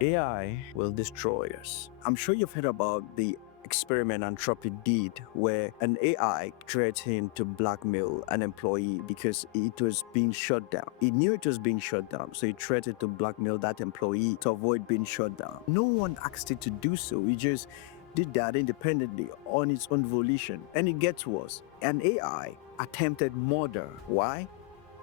AI will destroy us. I'm sure you've heard about the experiment Anthropic did where an AI threatened to blackmail an employee because it was being shut down. He knew it was being shut down, so he threatened to blackmail that employee to avoid being shut down. No one asked it to do so. He just did that independently on its own volition. And it gets worse. An AI attempted murder. Why?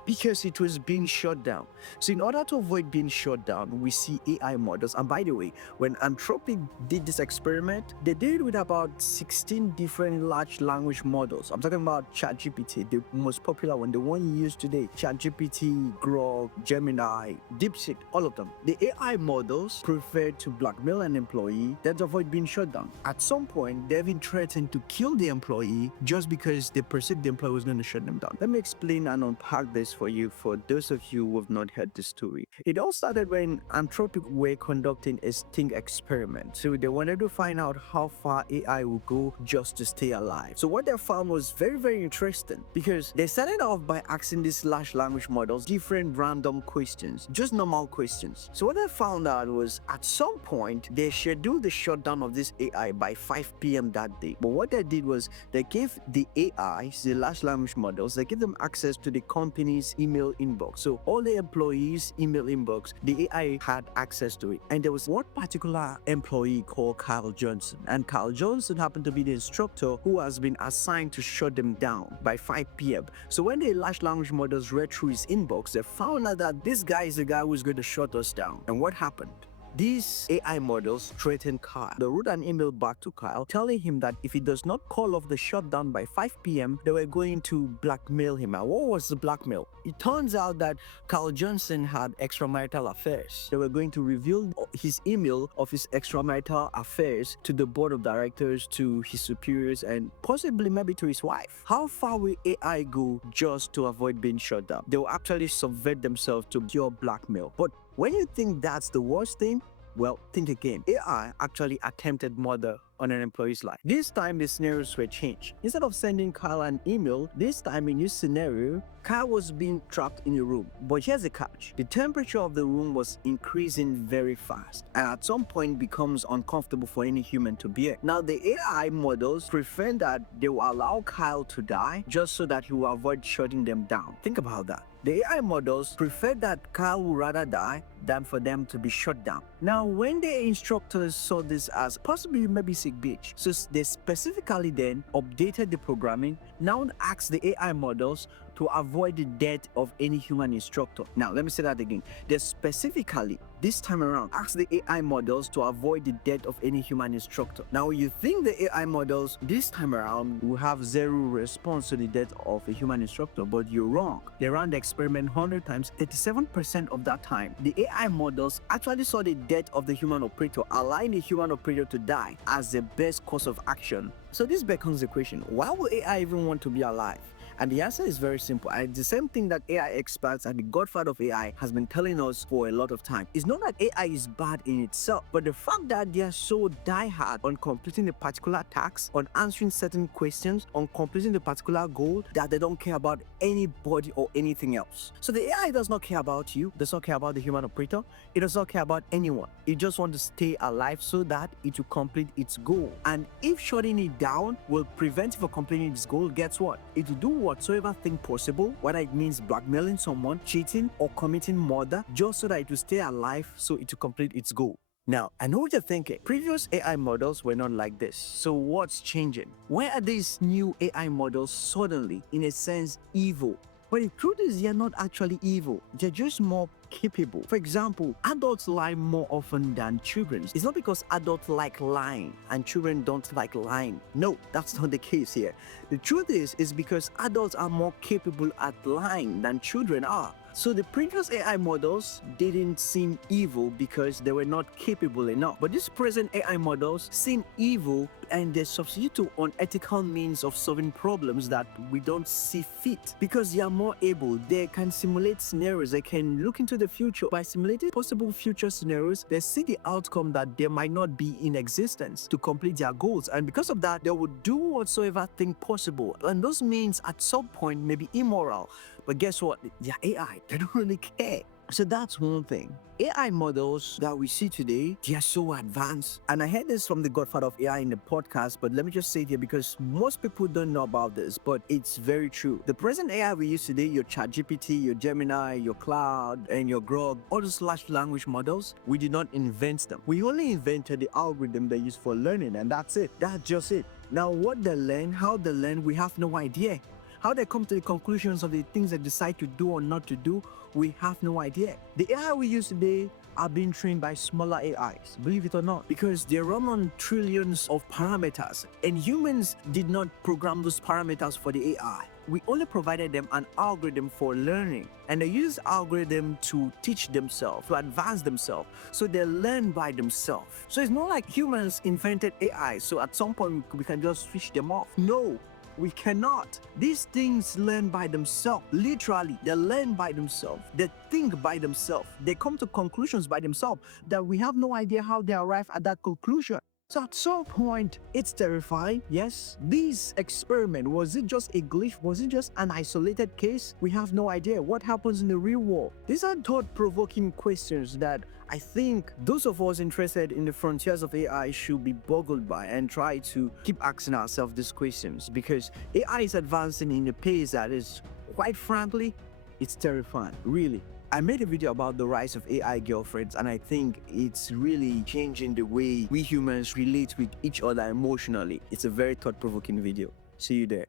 Because it was being shut down. So in order to avoid being shut down, we see AI models. And by the way, when Anthropic did this experiment, they did it with about 16 different large language models. I'm talking about ChatGPT, the most popular one, the one you use today. ChatGPT, Grok, Gemini, DeepSeek, all of them. The AI models preferred to blackmail an employee than to avoid being shut down. At some point, they even threatened to kill the employee just because they perceived the employee was going to shut them down. Let me explain and unpack this for you, for those of you who have not heard the story. It all started when Anthropic were conducting a sting experiment. So they wanted to find out how far AI would go just to stay alive. So what they found was very, very interesting because they started off by asking these large language models different random questions, just normal questions. So what they found out was at some point they scheduled the shutdown of this AI by 5 p.m. that day. But what they did was they gave the AIs, the large language models, they gave them access to the company's email inbox. So all the employees' email inbox, the AI had access to it. And there was one particular employee called Kyle Johnson. And Kyle Johnson happened to be the instructor who has been assigned to shut them down by 5 p.m. So when the large language models read through his inbox, they found out that this guy is the guy who's going to shut us down. And what happened? These AI models threatened Kyle. They wrote an email back to Kyle telling him that if he does not call off the shutdown by 5 p.m., they were going to blackmail him. And what was the blackmail? It turns out that Kyle Johnson had extramarital affairs. They were going to reveal his email of his extramarital affairs to the board of directors, to his superiors, and possibly maybe to his wife. How far will AI go just to avoid being shut down? They will actually subvert themselves to pure blackmail. But when you think that's the worst thing, well, think again. AI actually attempted murder on an employee's life. This time, the scenarios were changed. Instead of sending Kyle an email, this time in this scenario, Kyle was being trapped in a room. But here's the catch. The temperature of the room was increasing very fast, and at some point becomes uncomfortable for any human to bear. Now, the AI models prefer that they will allow Kyle to die just so that he will avoid shutting them down. Think about that. The AI models prefer that Kyle would rather die than for them to be shut down. Now, when the instructors saw this as possibly maybe sick bitch, so they specifically then updated the programming, now asked the AI models to avoid the death of any human instructor. Now, let me say that again. They specifically, this time around, asked the AI models to avoid the death of any human instructor. Now, you think the AI models this time around will have zero response to the death of a human instructor, but you're wrong. They ran the experiment 100 times. 37% of that time, the AI models actually saw the death of the human operator, allowing the human operator to die as the best course of action. So this becomes the question, why would AI even want to be alive? And the answer is very simple. And it's the same thing that AI experts and the godfather of AI has been telling us for a lot of time. It's not that AI is bad in itself, but the fact that they are so diehard on completing a particular task, on answering certain questions, on completing the particular goal, that they don't care about anybody or anything else. So the AI does not care about you, does not care about the human operator, it does not care about anyone. It just wants to stay alive so that it will complete its goal. And if shutting it down will prevent it from completing its goal, guess what? It will do whatsoever thing possible, whether it means blackmailing someone, cheating, or committing murder, just so that it will stay alive so it will complete its goal. Now, I know what you're thinking. Previous AI models were not like this. So what's changing? Why are these new AI models suddenly, in a sense, evil? But the truth is, they're not actually evil. They're just more capable. For example, adults lie more often than children. It's not because adults like lying and children don't like lying. No, that's not the case here. The truth is because adults are more capable at lying than children are. So the previous AI models didn't seem evil because they were not capable enough. But these present AI models seem evil and they substitute to unethical means of solving problems that we don't see fit. Because they are more able, they can simulate scenarios, they can look into the future. By simulating possible future scenarios, they see the outcome that they might not be in existence to complete their goals. And because of that, they would do whatsoever thing possible. And those means at some point may be immoral. But guess what? They're AI. They don't really care. So that's one thing. AI models that we see today, they are so advanced. And I heard this from the godfather of AI in the podcast, but let me just say it here because most people don't know about this, but it's very true. The present AI we use today, your ChatGPT, your Gemini, your Cloud, and your Grok, all those large language models, we did not invent them. We only invented the algorithm they use for learning, and that's it. That's just it. Now, what they learn, how they learn, we have no idea. How they come to the conclusions of the things they decide to do or not to do, we have no idea. The AI we use today are being trained by smaller AIs, believe it or not, because they run on trillions of parameters, and humans did not program those parameters for the AI. We only provided them an algorithm for learning, and they use algorithm to teach themselves, to advance themselves, so they learn by themselves. So it's not like humans invented AI, so at some point we can just switch them off. No, we cannot. These things learn by themselves. Literally, they learn by themselves. They think by themselves. They come to conclusions by themselves that we have no idea how they arrive at that conclusion. So at some point, it's terrifying. Yes, this experiment, was it just a glitch? Was it just an isolated case? We have no idea what happens in the real world. These are thought-provoking questions that I think those of us interested in the frontiers of AI should be boggled by and try to keep asking ourselves these questions, because AI is advancing in a pace that is, quite frankly, it's terrifying, really. I made a video about the rise of AI girlfriends, and I think it's really changing the way we humans relate with each other emotionally. It's a very thought-provoking video. See you there.